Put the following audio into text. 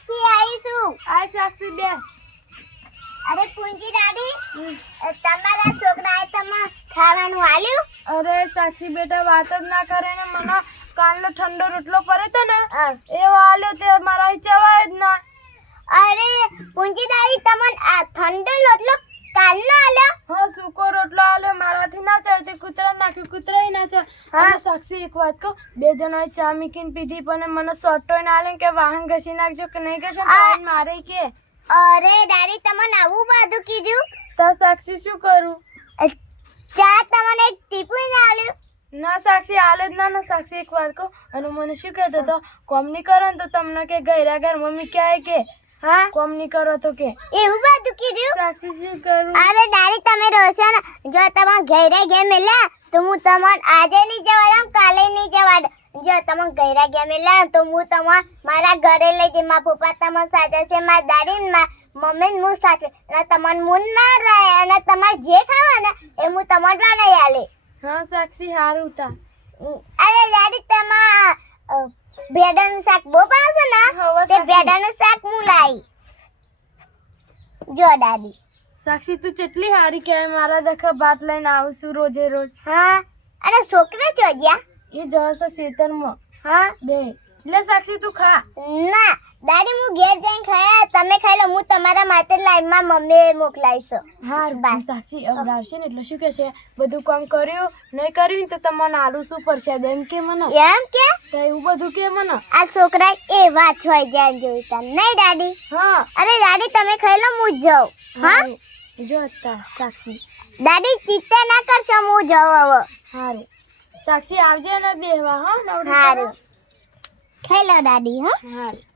સાક્ષી આવીશું. આ સાક્ષી બે અરે પૂંજી દાદી તમારા છોકરાએ તમને ખાવાનું આલ્યું અરે સાક્ષી બેટા વાત જ ના કરે ને મને કાલનો ઠંડો રોટલો પડે તો ને એ એવો આલ્યો તે મારા ચવાય જ ના. અરે પૂંજી દાદી તમને આ ઠંડો રોટલો કાલનો આલ્યો? અને સાક્ષી એક વાત કહું બે જણાએ ચા મીકીને પીધી પણ મને સોટો ના લે કે વાહન ઘસી નાખજો કે નહીં ઘસે મારે કે. અરે ડાડી તમને આવું બધું કીધું? તો સાક્ષી શું કરું? ચા તમને એક ટીપું ના આલ્યું ના સાક્ષી આલે જ ના ના સાક્ષી એક વાત કહું અને મને શું કહેતો તો કોમ નહીં કરો ને તો તમને કે ગયરા ઘર મમ્મી ક્યાંય કે? હા. કોમ નહીં કરો તો કે. એવું બધું કીધું? સાક્ષી શું કરું? અરે ડાડી તમે રોશો ને જો તમારે ઘરે ઘેર મેલ્યા તો હું તમને આજે નહીં જવા દઉં કાલે નહીં જવા દઉં જો તમે ગયરા ગયા મેલા તો હું તમાર મારા ઘરે લઈ જઈ મારા પપ્પા તમને સાચા છે મારા દાદી મા મમ્મી હું સાચે અને તમારે મૂન ના રહે અને તમારે જે ખાવા ને એ હું તમાર બનાવી આલે. હા સાક્ષી હારું તા. અરે દાદી તમારા ભેડાનું શાક બહુ ભાવશે ને? તે ભેડાનું શાક હું લાવી જો દાદી. સાક્ષી તું કેટલી હારી કહેવાય મારા દખા ભાત લઈને આવશું રોજે રોજ? હા અને છોકરા ચોજ્યા એ જશે શેતરમાં. હા. બે. એટલે સાક્ષી તું ખા. ના દાદી હું ઘેર જઈને ખાયા તમે ખાઈ લો હું તમારા માટે લાઈનમાં મમ્મી મોકલાવીશ હાર બસ. સાક્ષી અવડાવશે ને એટલે શું કે છે? બધું કામ કર્યું નહીં કર્યું તો તમને આલુ શું પડશે એમ કે મને. એમ કે? તો એવું બધું કે મને. આ છોકરા એવા છો હોય જ્યાં જોઈ તમે નહીં દાદી? હા. અરે દાદી તમે ખાઈ લો હું જ જાઉં. હા જો અત્તા સાક્ષી. દાદી ચિંતા ના કરશો હું જાઉં હવે. હારું. સાક્ષી આવજે ને બેહવા હા નવડી હારું. ખાઈ લો દાદી હા. હારું.